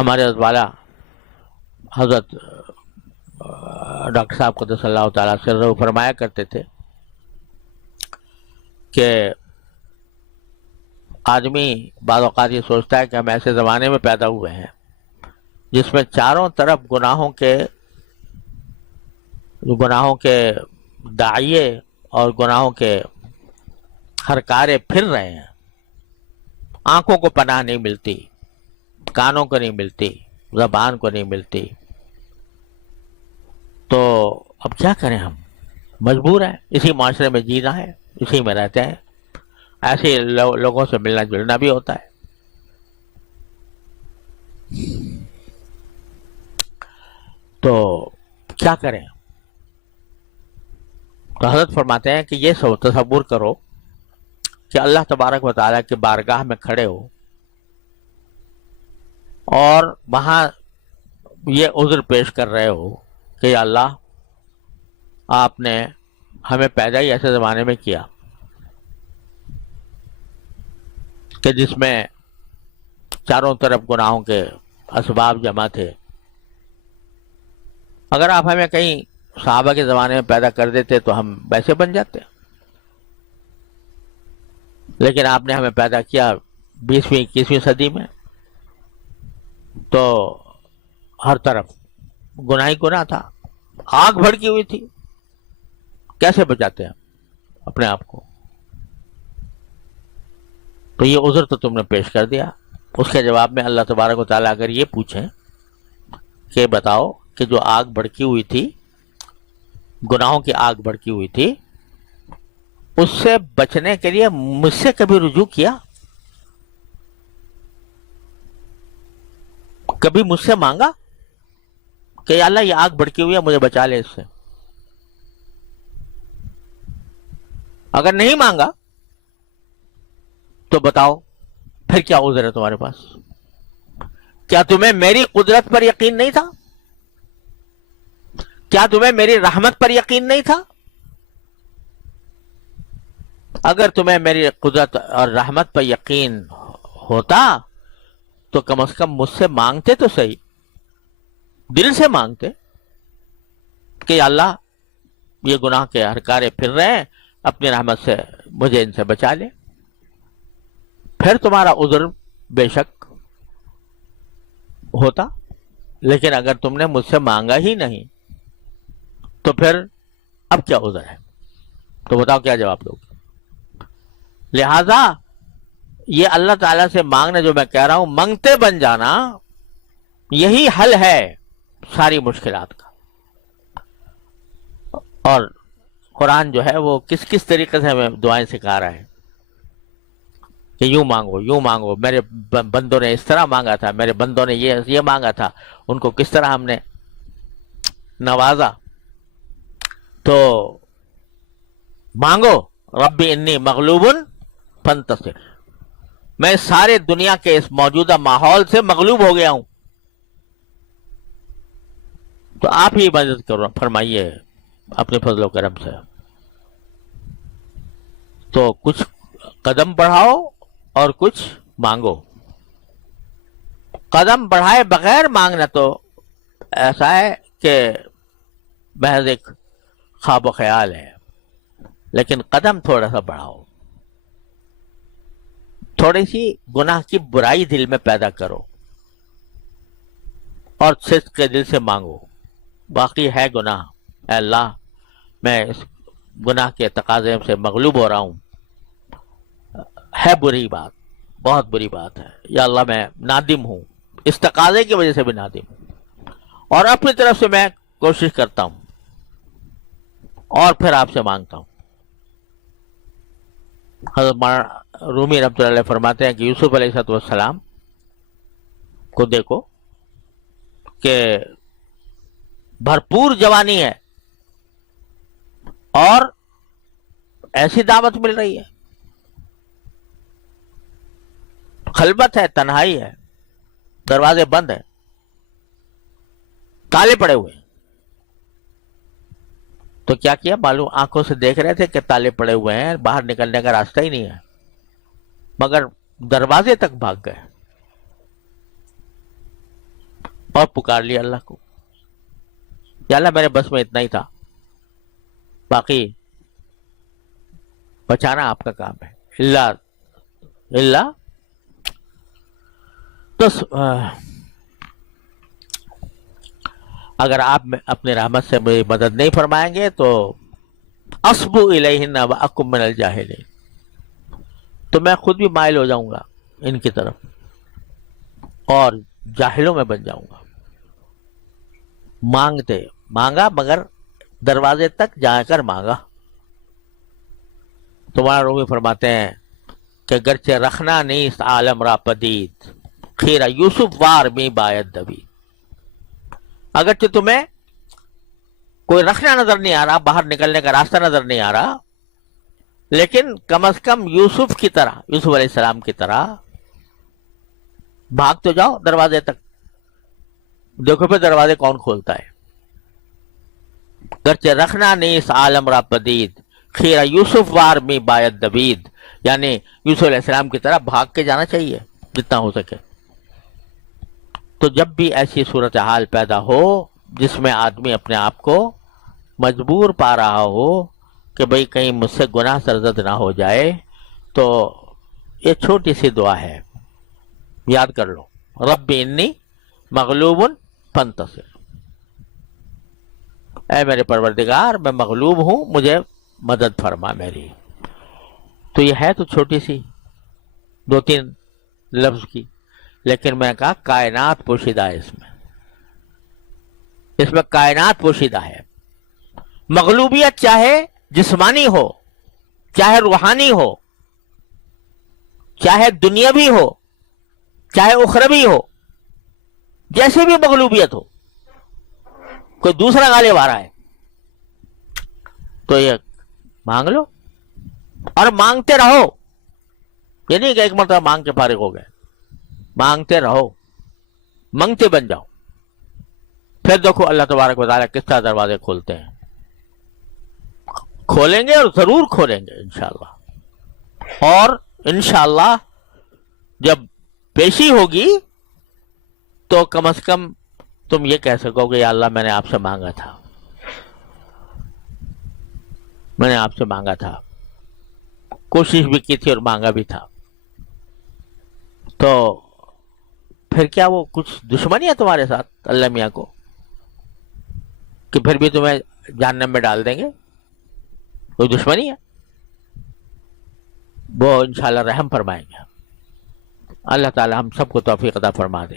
ہمارے والا حضرت ڈاکٹر صاحب قدس اللہ تعالیٰ سرہ فرمایا کرتے تھے کہ آدمی بعض اوقات یہ سوچتا ہے کہ ہم ایسے زمانے میں پیدا ہوئے ہیں جس میں چاروں طرف گناہوں کے داعیے اور گناہوں کے ہرکارے پھر رہے ہیں. آنکھوں کو پناہ نہیں ملتی، کانوں کو نہیں ملتی، زبان کو نہیں ملتی. تو اب کیا کریں؟ ہم مجبور ہیں، اسی معاشرے میں جینا ہے، اسی میں رہتے ہیں. ایسے لوگوں سے ملنا جلنا بھی ہوتا ہے. تو کیا کریں؟ تو حضرت فرماتے ہیں کہ یہ تصور کرو کہ اللہ تبارک و تعالیٰ کی بارگاہ میں کھڑے ہو اور وہاں یہ عذر پیش کر رہے ہو کہ یا اللہ، آپ نے ہمیں پیدا ہی ایسے زمانے میں کیا کہ جس میں چاروں طرف گناہوں کے اسباب جمع تھے. اگر آپ ہمیں کہیں صحابہ کے زمانے میں پیدا کر دیتے تو ہم ویسے بن جاتے، لیکن آپ نے ہمیں پیدا کیا 20ویں 21ویں صدی میں، تو ہر طرف گناہ ہی گناہ تھا، آگ بھڑکی ہوئی تھی. کیسے بچاتے ہیں اپنے آپ کو؟ تو یہ عذر تو تم نے پیش کر دیا. اس کے جواب میں اللہ تبارک و تعالیٰ اگر یہ پوچھیں کہ بتاؤ کہ جو آگ بھڑکی ہوئی تھی، گناہوں کی آگ بھڑکی ہوئی تھی، اس سے بچنے کے لیے مجھ سے کبھی رجوع کیا؟ کبھی مجھ سے مانگا کہ یا اللہ یہ آگ بھڑکی ہوئی ہے، مجھے بچا لے اس سے؟ اگر نہیں مانگا تو بتاؤ پھر کیا عذر ہے تمہارے پاس؟ کیا تمہیں میری قدرت پر یقین نہیں تھا؟ کیا تمہیں میری رحمت پر یقین نہیں تھا؟ اگر تمہیں میری قدرت اور رحمت پر یقین ہوتا تو کم از کم مجھ سے مانگتے تو صحیح، دل سے مانگتے کہ یا اللہ یہ گناہ کے ہرکارے پھر رہے ہیں، اپنی رحمت سے مجھے ان سے بچا لے. پھر تمہارا عذر بے شک ہوتا. لیکن اگر تم نے مجھ سے مانگا ہی نہیں تو پھر اب کیا عذر ہے؟ تو بتاؤ کیا جواب دو گے؟ لہذا یہ اللہ تعالیٰ سے مانگنا جو میں کہہ رہا ہوں، منگتے بن جانا، یہی حل ہے ساری مشکلات کا. اور قرآن جو ہے وہ کس کس طریقے سے ہمیں دعائیں سکھا رہا ہے کہ یوں مانگو، یوں مانگو. میرے بندوں نے اس طرح مانگا تھا، میرے بندوں نے یہ مانگا تھا، ان کو کس طرح ہم نے نوازا. تو مانگو رب انی مغلوب فانتصر، میں سارے دنیا کے اس موجودہ ماحول سے مغلوب ہو گیا ہوں، تو آپ ہی مدد کرو، فرمائیے اپنے فضل و کرم سے. تو کچھ قدم بڑھاؤ اور کچھ مانگو. قدم بڑھائے بغیر مانگنا تو ایسا ہے کہ محض ایک خواب و خیال ہے. لیکن قدم تھوڑا سا بڑھاؤ، تھوڑی سی گناہ کی برائی دل میں پیدا کرو اور صدق کے دل سے مانگو. باقی ہے گناہ، اے اللہ میں اس گناہ کے تقاضے سے مغلوب ہو رہا ہوں، ہے بری بات، بہت بری بات ہے، یا اللہ میں نادم ہوں، اس تقاضے کی وجہ سے بھی نادم ہوں، اور اپنی طرف سے میں کوشش کرتا ہوں اور پھر آپ سے مانگتا ہوں. حضرت رومی رحمۃ اللہ علیہ فرماتے ہیں کہ یوسف علیہ السلام کو دیکھو کہ بھرپور جوانی ہے اور ایسی دعوت مل رہی ہے، خلوت ہے، تنہائی ہے، دروازے بند ہیں، تالے پڑے ہوئے ہیں. تو کیا کیا معلوم؟ آنکھوں سے دیکھ رہے تھے کہ تالے پڑے ہوئے ہیں، باہر نکلنے کا راستہ ہی نہیں ہے، مگر دروازے تک بھاگ گئے. اور پکار لیا اللہ کو، یا اللہ میرے بس میں اتنا ہی تھا، باقی بچانا آپ کا کام ہے، اللہ تو اگر آپ اپنی رحمت سے میری مدد نہیں فرمائیں گے تو اصبو الیہن واکم من الجاہلین، تو میں خود بھی مائل ہو جاؤں گا ان کی طرف اور جاہلوں میں بن جاؤں گا۔ مانگا مگر دروازے تک جا کر مانگا۔ تمہارا رومی فرماتے ہیں کہ گرچہ رکھنا نیست عالم را پدید، خیرہ یوسف وار می باید دوید۔ اگرچہ تمہیں کوئی رکھنا نظر نہیں آ رہا، باہر نکلنے کا راستہ نظر نہیں آ رہا، لیکن کم از کم یوسف کی طرح، یوسف علیہ السلام کی طرح بھاگ تو جاؤ دروازے تک، دیکھو پھر دروازے کون کھولتا ہے۔ گرچہ رکھنا نیست عالم را پدید، خیرہ یوسف وار می باید دوید، یعنی یوسف علیہ السلام کی طرح بھاگ کے جانا چاہیے جتنا ہو سکے۔ تو جب بھی ایسی صورتحال پیدا ہو جس میں آدمی اپنے آپ کو مجبور پا رہا ہو کہ بھئی کہیں مجھ سے گناہ سرزد نہ ہو جائے، تو یہ چھوٹی سی دعا ہے، یاد کر لو، رب انی مغلوب فانتصر، اے میرے پروردگار میں مغلوب ہوں، مجھے مدد فرما میری۔ تو یہ ہے تو چھوٹی سی 2-3 لفظ کی، لیکن میں نے کہا کائنات پوشیدہ ہے اس میں کائنات پوشیدہ ہے۔ مغلوبیت چاہے جسمانی ہو، چاہے روحانی ہو، چاہے دنیاوی ہو، چاہے اخروی ہو، جیسے بھی مغلوبیت ہو، کوئی دوسرا غالب آ رہا ہے تو یہ مانگ لو اور مانگتے رہو۔ یہ نہیں کہ ایک مرتبہ مانگ کے فارغ ہو گئے، مانگتے رہو، منگتے بن جاؤ، پھر دیکھو اللہ تبارک و تعالیٰ کس طرح دروازے کھولتے ہیں، کھولیں گے اور ضرور کھولیں گے انشاءاللہ۔ اور انشاءاللہ جب پیشی ہوگی تو کم از کم تم یہ کہہ سکو گے یا اللہ میں نے آپ سے مانگا تھا، میں نے آپ سے مانگا تھا، کوشش بھی کی تھی اور مانگا بھی تھا۔ تو پھر کیا وہ کچھ دشمنی ہے تمہارے ساتھ اللہ میاں کو کہ پھر بھی تمہیں جہنم میں ڈال دیں گے؟ کوئی دشمنی ہے؟ وہ انشاءاللہ رحم فرمائیں گے۔ اللہ تعالی ہم سب کو توفیق عطا فرما دے۔